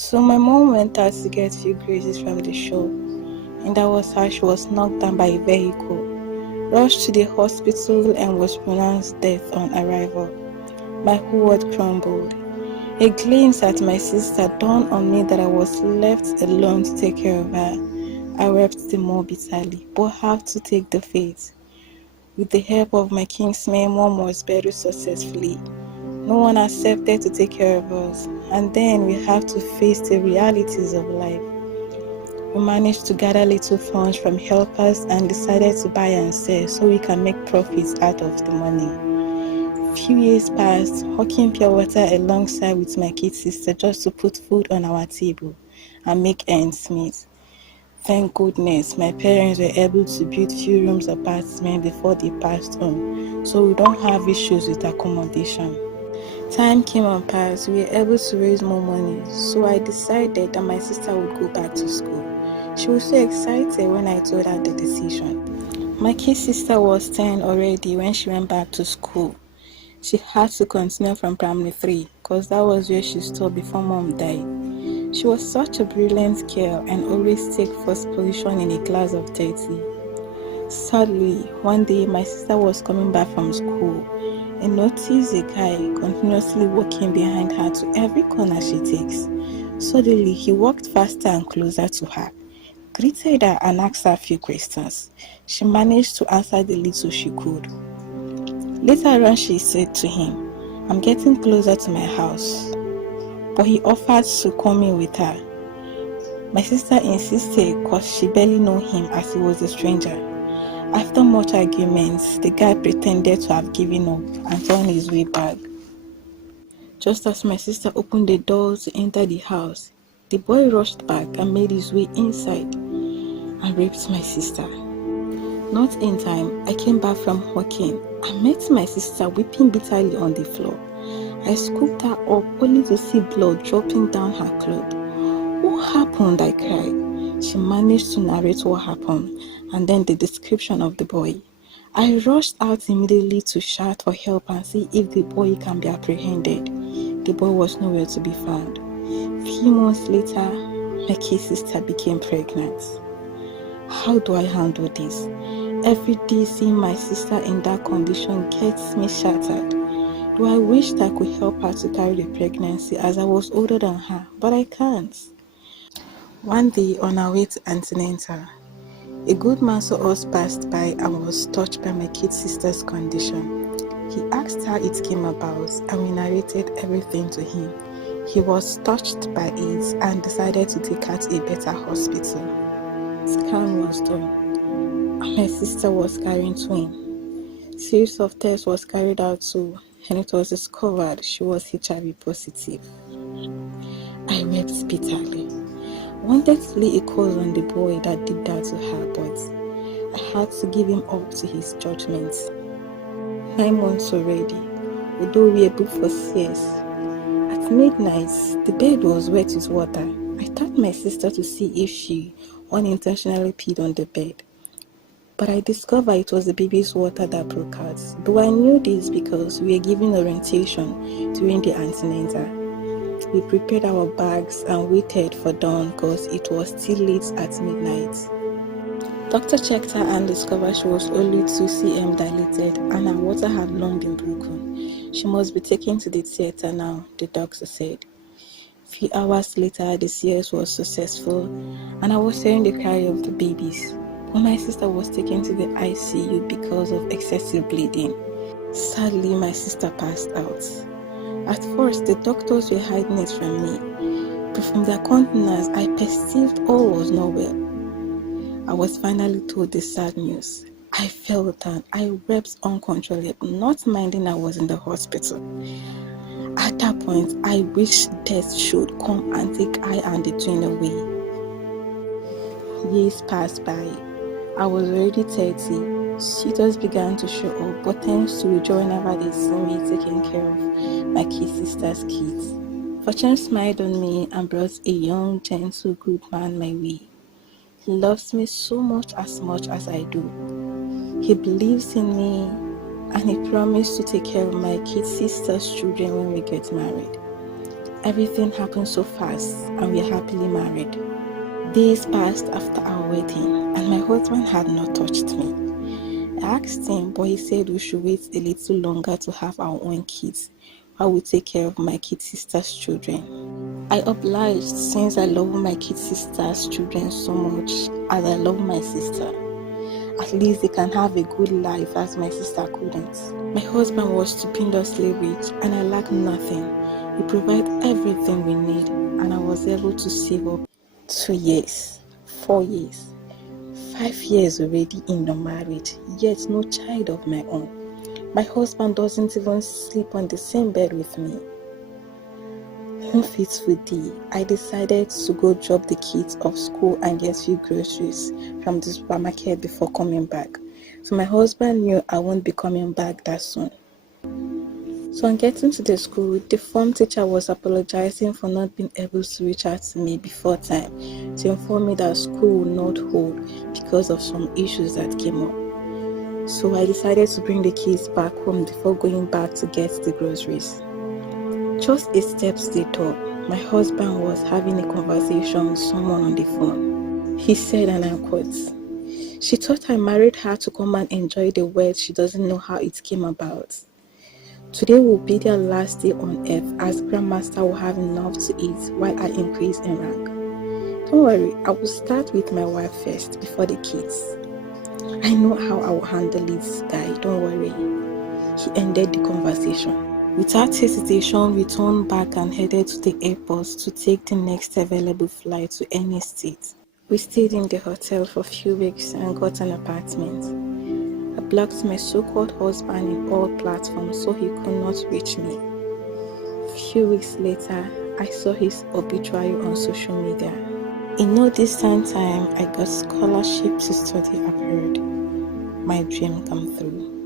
So my mom went out to get few groceries from the shop, and that was how she was knocked down by a vehicle, rushed to the hospital, and was pronounced dead on arrival. My whole world crumbled. A glimpse at my sister dawned on me that I was left alone to take care of her. I wept the more bitterly, but had to take the fate. With the help of my kinsmen, mom was buried successfully. No one accepted to take care of us, and then we have to face the realities of life. We managed to gather little funds from helpers and decided to buy and sell so we can make profits out of the money. Few years passed, hawking pure water alongside with my kid sister just to put food on our table and make ends meet. Thank goodness my parents were able to build few rooms apartment before they passed on, so we don't have issues with accommodation. Time came and passed, we were able to raise more money, so I decided that my sister would go back to school. She was so excited when I told her the decision. My kid sister was 10 already when she went back to school. She had to continue from primary 3 because that was where she stopped before mom died. She was such a brilliant girl and always take first position in a class of 30. Sadly, one day my sister was coming back from school and noticed a guy continuously walking behind her to every corner she takes. Suddenly, he walked faster and closer to her, greeted her and asked her a few questions. She managed to answer the little she could. Later on, she said to him, "I'm getting closer to my house," but he offered to come in with her. My sister insisted because she barely knew him as he was a stranger. After much arguments, the guy pretended to have given up and turned his way back. Just as my sister opened the door to enter the house, the boy rushed back and made his way inside and raped my sister. Not in time, I came back from hawking and met my sister weeping bitterly on the floor. I scooped her up only to see blood dropping down her cloth. "What happened?" I cried. She managed to narrate what happened and then the description of the boy. I rushed out immediately to shout for help and see if the boy can be apprehended. The boy was nowhere to be found. Few months later, my kid sister became pregnant. How do I handle this? Every day seeing my sister in that condition gets me shattered. Do I wish that I could help her to carry the pregnancy as I was older than her, but I can't. One day on our way to antenatal, a good man saw us passed by and was touched by my kid sister's condition. He asked how it came about and we narrated everything to him. He was touched by it and decided to take her to a better hospital. Scan was done and my sister was carrying twin. Series of tests was carried out too and it was discovered she was HIV positive. I wept bitterly. Wanted to lay a curse on the boy that did that to her, but I had to give him up to his judgment. 9 months already, although we were booked for CS. At midnight, the bed was wet with water. I tapped my sister to see if she unintentionally peed on the bed, but I discovered it was the baby's water that broke out. Though I knew this because we were given orientation during the antenatal. We prepared our bags and waited for dawn because it was still late at midnight. Doctor checked her and discovered she was only 2 cm dilated and her water had long been broken. She must be taken to the theater now, the doctor said. Few hours later, the CS was successful and I was hearing the cry of the babies. But my sister was taken to the ICU because of excessive bleeding. Sadly, my sister passed out. At first, the doctors were hiding it from me, but from their countenance, I perceived all was not well. I was finally told the sad news. I felt and I wept uncontrollably, not minding I was in the hospital. At that point, I wished death should come and take I and the twin away. Years passed by. I was already 30. Suitors began to show up, but thanks to joy whenever they see me taking care of my kid sister's kids. Fortune smiled on me and brought a young, gentle, good man my way. He loves me so much as I do. He believes in me and he promised to take care of my kid sister's children when we get married. Everything happened so fast and we are happily married. Days passed after our wedding and my husband had not touched me. I asked him, but he said we should wait a little longer to have our own kids while we take care of my kid sister's children. I obliged since I love my kid sister's children so much as I love my sister. At least they can have a good life as my sister couldn't. My husband was stupendously rich and I lacked nothing. He provided everything we need and I was able to save up 2 years, 4 years, 5 years already in the marriage, yet no child of my own. My husband doesn't even sleep on the same bed with me. One fateful day, I decided to go drop the kids off school and get few groceries from the supermarket before coming back. So my husband knew I won't be coming back that soon. So on getting to the school, the form teacher was apologizing for not being able to reach out to me before time to inform me that school would not hold because of some issues that came up. So I decided to bring the kids back home before going back to get the groceries. Just a step later, my husband was having a conversation with someone on the phone. He said, and I quote, "She thought I married her to come and enjoy the wealth. She doesn't know how it came about. Today will be their last day on earth as Grandmaster will have enough to eat while I increase in rank. Don't worry, I will start with my wife first before the kids. I know how I will handle this guy, don't worry." He ended the conversation. Without hesitation, we turned back and headed to the airport to take the next available flight to any state. We stayed in the hotel for a few weeks and got an apartment. I blocked my so-called husband in all platforms so he could not reach me. A few weeks later, I saw his obituary on social media. In no distant time, I got scholarship to study abroad. My dream come through.